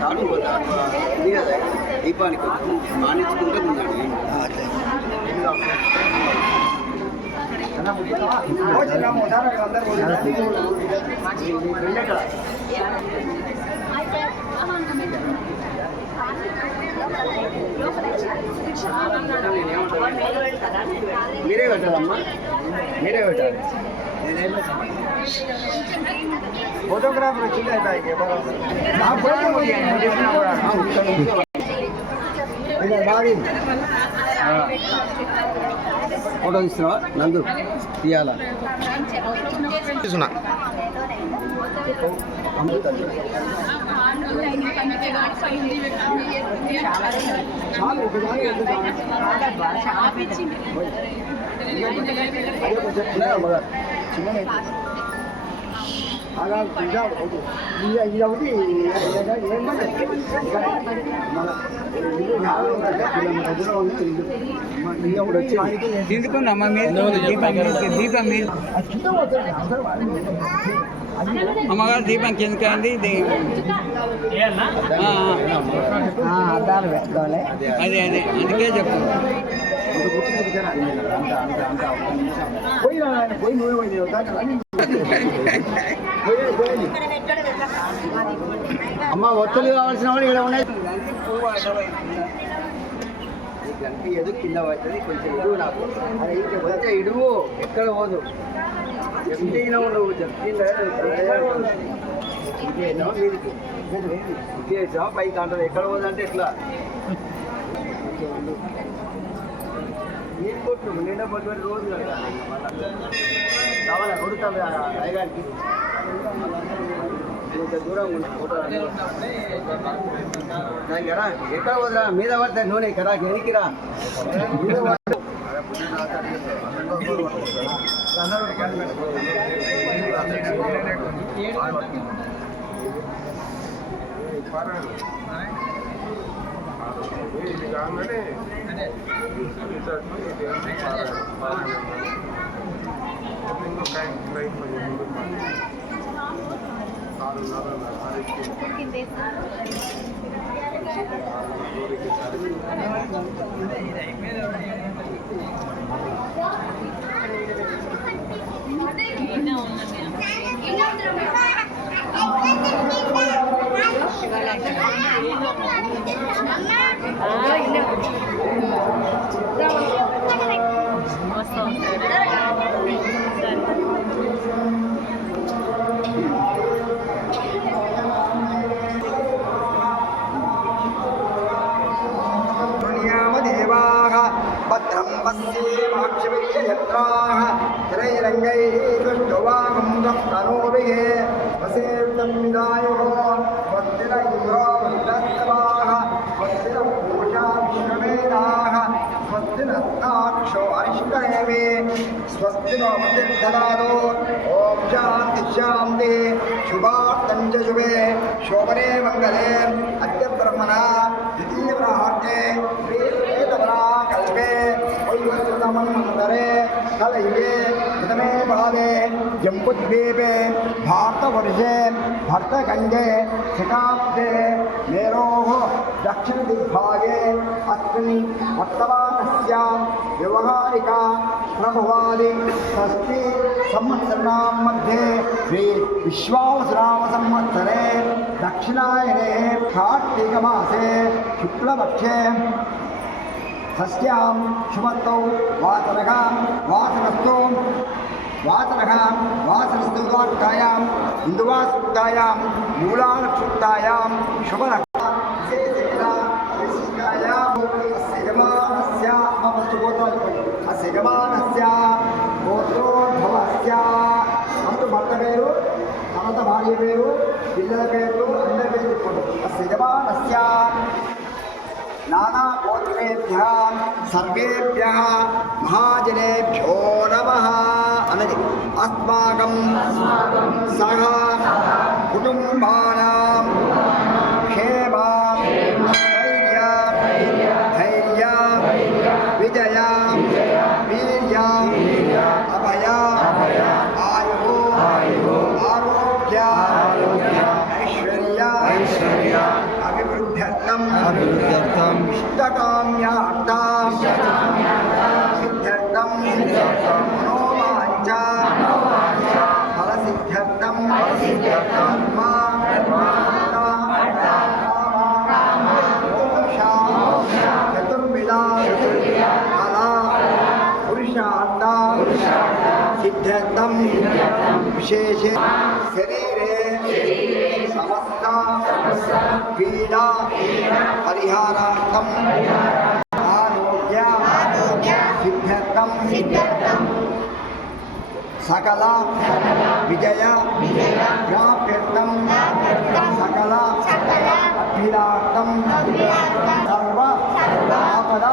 తాడు ఇది కదా దీపానికి మానించుకుంటే ఉందండి. మీరే పెట్టాలమ్మా, మీరే పెట్టాలి. फोटोग्राफर వచ్చింది అయిపోయి ఫోటో తీస్తున్నావా నందు తీయాలా తీసుకున్నా అలా ఇది ఒకటి తీసుకున్నామ్మా దీపం మీరు అమ్మగారు దీపం కిందకి అండి అదే అదే అందుకే చెప్పు అమ్మ ఒత్తులు కావాల్సిన వాళ్ళు ఇక్కడ ఉన్నాయి. కనిపించదు కింద పడుతుంది కొంచెం ఇడువు నాకు కొంచెం ఇడువు ఎక్కడ పోదు చెప్తీనా ఉండవు చెప్తీనా పైకి అంటారు ఎక్కడ పోదంటే ఎట్లా నీళ్ళు కొట్టు నిండా పట్టు రోజు కావాలా కొడుతుంది అయ్యగారికి దూరం ఎక్కడ వదరా మీద పడతాయి నూనె కదా ఎనికిరా భద్రం పశ్యేమాక్షమిత్యయత్రాః త్రైరంగైః దుష్టవాగం తనోభిః వసేతం విదాయుః స్వస్తిన ఇంద్రో వృద్ధస్తవాః స్వస్తిన పూషా విశ్వవేదాః స్వస్తినస్తాక్షో అరిష్టనేమి స్వస్తినో మతిర్దదాతు ఓం శాంతి శాంతి శుభార్థం చ శుభే శోభనే మంగళే అద్య బ్రహ్మణ ద్వితీయ ప్రాహ్ణే कल्पे वैवस्वतमन्वन्तरे कलयुगे प्रथमे भागे जम्बुद्वीपे भारतवर्षे भरतखण्डे शताब्दे मेरोः दक्षिणदिग्भागे अस्मिन् वर्तमानस्य व्यवहारिका प्रभवादि षष्ठी संवत्सराणां मध्ये श्री विश्वावसुनामसंवत्सरे दक्षिणायने कार्तिकमासे शुक्लपक्षे षष्ट्यां शुभत्तौ वासरस्तु वासरस्तुगाट्टायां हिन्दुवासुक्तायां मूलानक्षुक्तायां शुभरक्षास्य गोत्रोद्भवस्य अस्तु भर्त पेरु समत भार्य पेरु पिल्लల పేర్లు అందరి పేర్లు చెప్పుకోండి అస్య యజమానస్య नाना गोत्रेभ्यः सर्वेभ्यः महाजनेभ्यो नमः अनदि अस्माकं सह कुटुम्बानां क्षेमं धैर्यं विजयं वीर्यं अभयं आयुः आरोग्यं ऐश्वर्यं इष्टकाम्यार्थं सिद्ध्यर्थं मनोवाञ्छा फलसिद्ध्यर्थं चतुर्विधा फला पुरुषार्थ सिद्ध्यर्थं विशेषे शरीरे समस्त पीडा परिहारार्थं आरोग्य सिद्ध्यर्थं सकल विजय प्राप्त्यर्थं सकल अभिलाषं सर्व आपदा